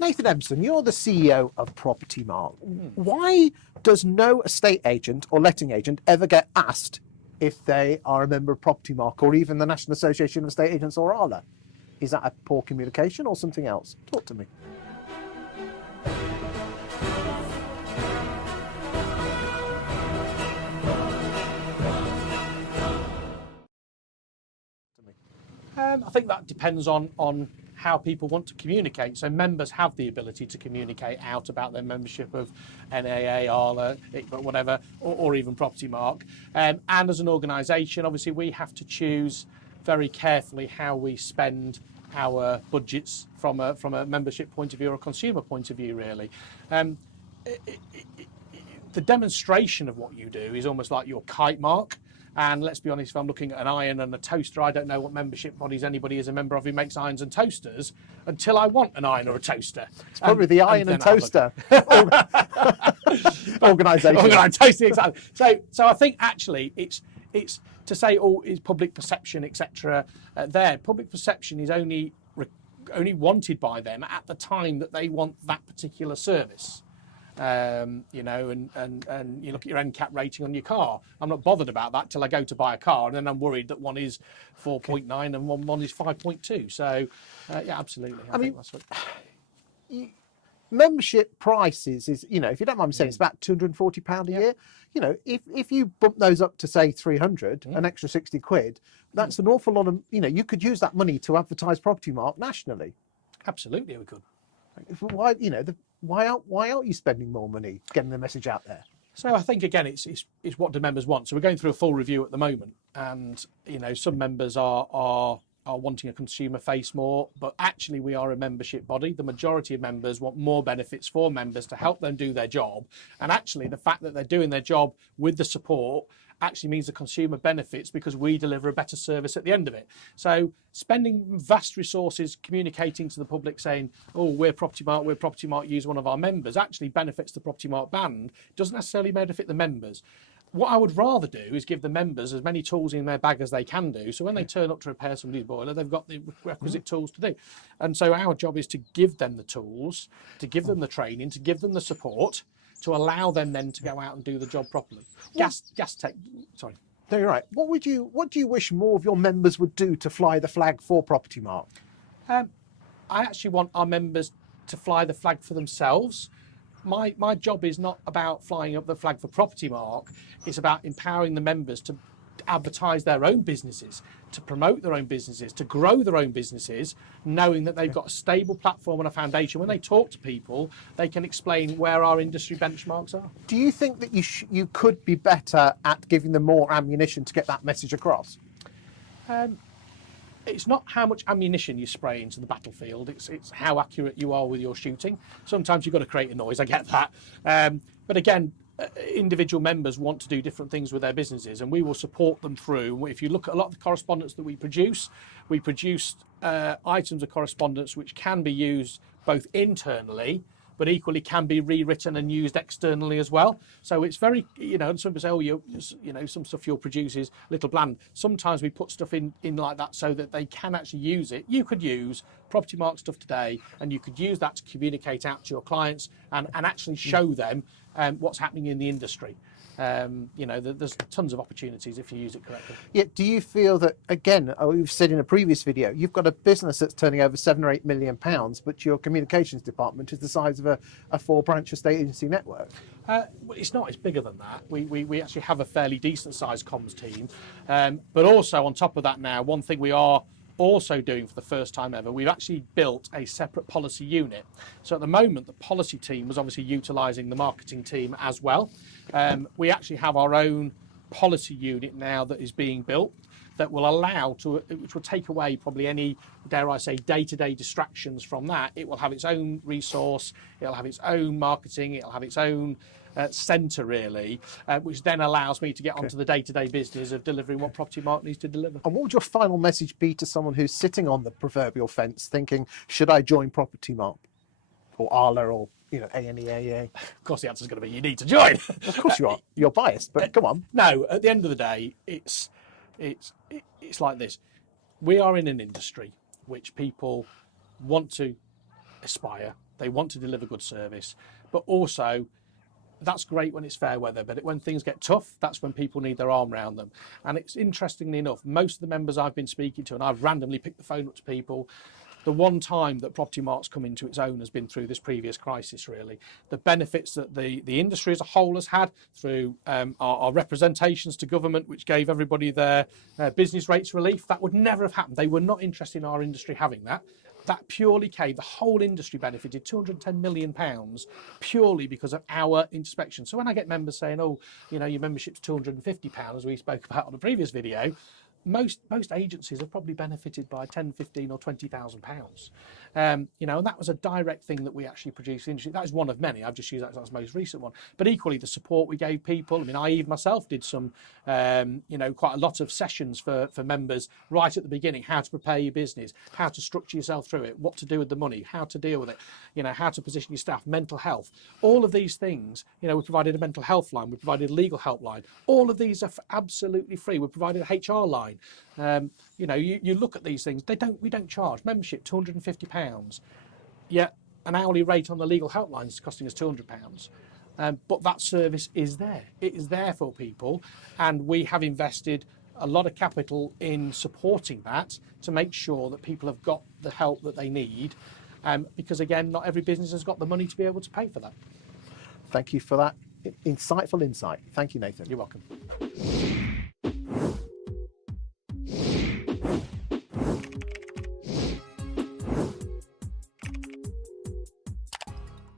Nathan Emerson, you're the CEO of Propertymark. Why does no estate agent or letting agent ever get asked if they are a member of Propertymark or even the National Association of Estate Agents or Arla? Is that a poor communication or something else? Talk to me. I think that depends on how people want to communicate. So members have the ability to communicate out about their membership of NAA, Arla, whatever, or even Propertymark. And as an organisation, obviously, we have to choose very carefully how we spend our budgets from a membership point of view or a consumer point of view, really. The demonstration of what you do is almost like your kite mark. And let's be honest, if I'm looking at an iron and a toaster, I don't know what membership bodies anybody is a member of who makes irons and toasters until I want an iron or a toaster. It's probably the iron and toaster organisation. Organisation, exactly. So I think actually it's to say, oh, is public perception, etc. There, public perception is only wanted by them at the time that they want that particular service. And you look at your NCAP rating on your car. I'm not bothered about that till I go to buy a car, and then I'm worried that one is 4.9 and one is 5.2. So, yeah, absolutely. I think that's what... Membership prices is, if you don't mind me saying, it's about £240 a year. If you bump those up to say 300, an extra 60 quid, that's an awful lot of, you could use that money to advertise Propertymark nationally. Absolutely, we could. Why, why aren't you spending more money getting the message out there? So I think again, it's what do members want. So we're going through a full review at the moment, and some members are wanting a consumer face more, but actually we are a membership body. The majority of members want more benefits for members to help them do their job, and actually the fact that they're doing their job with the support actually means the consumer benefits because we deliver a better service at the end of it. So spending vast resources communicating to the public saying, oh, we're Propertymark, use one of our members, actually benefits the Propertymark brand, doesn't necessarily benefit the members. What I would rather do is give the members as many tools in their bag as they can do, so when they turn up to repair somebody's boiler, they've got the requisite tools to do. And so our job is to give them the tools, to give them the training, to give them the support, to allow them then to go out and do the job properly. Sorry. No, you're right. What do you wish more of your members would do to fly the flag for Propertymark? I actually want our members to fly the flag for themselves. My job is not about flying up the flag for Propertymark. It's about empowering the members to advertise their own businesses, to promote their own businesses, to grow their own businesses, knowing that they've got a stable platform and a foundation. When they talk to people, they can explain where our industry benchmarks are. Do you think that you could be better at giving them more ammunition to get that message across? It's not how much ammunition you spray into the battlefield, it's how accurate you are with your shooting. Sometimes you've got to create a noise, I get that. But again, individual members want to do different things with their businesses, and we will support them through. If you look at a lot of the correspondence that we produce items of correspondence which can be used both internally, but equally can be rewritten and used externally as well. So it's very, some people say, oh, some stuff you'll produce is a little bland. Sometimes we put stuff in like that so that they can actually use it. You could use Propertymark stuff today, and you could use that to communicate out to your clients and actually show them what's happening in the industry. There's tons of opportunities if you use it correctly. Yeah. Do you feel that, again, we've said in a previous video, you've got a business that's turning over £7 or £8 million, but your communications department is the size of a 4-branch estate agency network? It's not. It's bigger than that. We actually have a fairly decent sized comms team, but also on top of that now, one thing we are also doing for the first time ever, we've actually built a separate policy unit. So at the moment, the policy team was obviously utilising the marketing team as well. We actually have our own policy unit now that is being built that will which will take away probably any, dare I say, day-to-day distractions from that. It will have its own resource, it'll have its own marketing, it'll have its own centre really, which then allows me to get onto the day-to-day business of delivering what Propertymark needs to deliver. And what would your final message be to someone who's sitting on the proverbial fence thinking, should I join Propertymark or Arla or ANEAA? Of course the answer is going to be you need to join. Of course you are. You're biased, but come on. No, at the end of the day, it's like this. We are in an industry which people want to aspire. they want to deliver good service, but also that's great when it's fair weather, but when things get tough, that's when people need their arm around them. And it's interestingly enough, most of the members I've been speaking to, and I've randomly picked the phone up to people, the one time that Propertymark's come into its own has been through this previous crisis, really. The benefits that the industry as a whole has had through our representations to government, which gave everybody their business rates relief, that would never have happened. They were not interested in our industry having that. That purely came, the whole industry benefited £210 million purely because of our inspection. So when I get members saying, oh, you know, your membership's £250, as we spoke about on the previous video, most agencies have probably benefited by 10, 15 or £20,000. You know, and that was a direct thing that we actually produced in the industry. That is one of many. I've just used that as the most recent one. But equally, the support we gave people. I mean, I even myself did some, you know, quite a lot of sessions for members right at the beginning, how to prepare your business, how to structure yourself through it, what to do with the money, how to deal with it, you know, how to position your staff, mental health. All of these things, you know, we provided a mental health line, we provided a legal helpline. All of these are absolutely free. We provided a HR line. You know, you look at these things, we don't charge membership £250, yet an hourly rate on the legal helpline is costing us £200. But that service is there. It is there for people, and we have invested a lot of capital in supporting that to make sure that people have got the help that they need, because again, not every business has got the money to be able to pay for that. Thank you for that insightful insight. Thank you, Nathan. You're welcome.